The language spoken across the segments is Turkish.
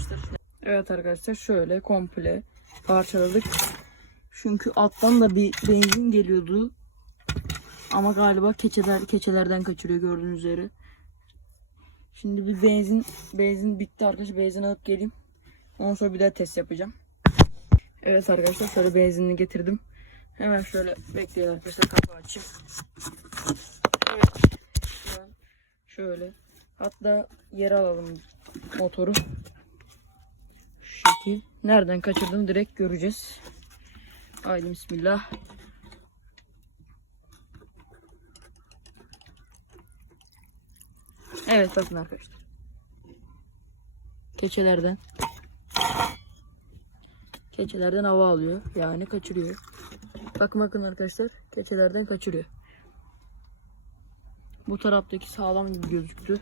arkadaşlar. Evet arkadaşlar şöyle komple parçaladık. Çünkü alttan da bir benzin geliyordu. Ama galiba keçeler keçelerden kaçırıyor gördüğünüz üzere. Şimdi bir benzin benzin bitti arkadaşlar. Benzin alıp geleyim. Ondan sonra bir daha test yapacağım. Evet arkadaşlar şöyle benzinini getirdim. Hemen şöyle bekleyin arkadaşlar kapağı açayım. Evet. Şöyle. Hatta yere alalım motoru. Şekil. Nereden kaçırdım direkt göreceğiz. Haydi bismillah. Evet bakın arkadaşlar. Keçelerden. Keçelerden hava alıyor. Yani kaçırıyor. Bakın bakın arkadaşlar. Keçelerden kaçırıyor. Bu taraftaki sağlam gibi gözüktü.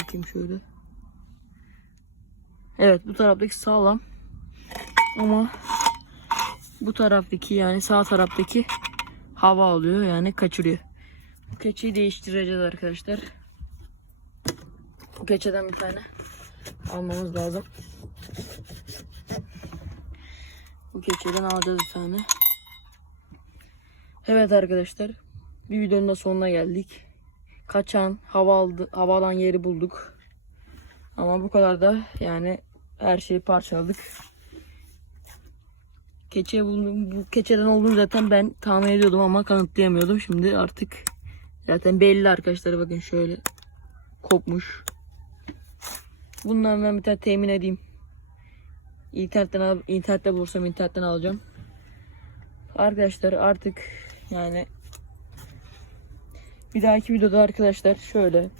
Bakayım şöyle. Evet bu taraftaki sağlam. Ama bu taraftaki yani sağ taraftaki hava alıyor yani kaçırıyor. Bu keçeyi değiştireceğiz arkadaşlar. Bu keçeden bir tane almamız lazım. Bu keçeden alacağız bir tane. Evet arkadaşlar. Bir videonun da sonuna geldik. Kaçan, hava aldı, hava alan yeri bulduk. Ama bu kadar da yani her şeyi parçaladık. Keçe. Bu keçeden olduğunu zaten ben tahmin ediyordum ama kanıtlayamıyordum. Şimdi artık zaten belli arkadaşlar bakın şöyle kopmuş. Bundan ben bir tane temin edeyim. İnternetten al, internette bulursam internetten alacağım. Arkadaşlar artık yani bir dahaki videoda arkadaşlar şöyle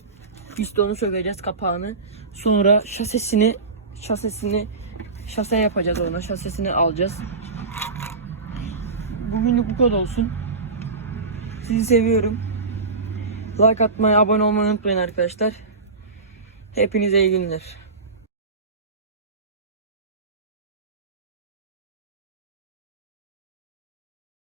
pistonu sökeceğiz kapağını. Sonra şasesini şasesini şase yapacağız ona. Şasesini alacağız. Bugünlük bu kadar olsun. Sizi seviyorum. Like atmayı, abone olmayı unutmayın arkadaşlar. Hepinize iyi günler.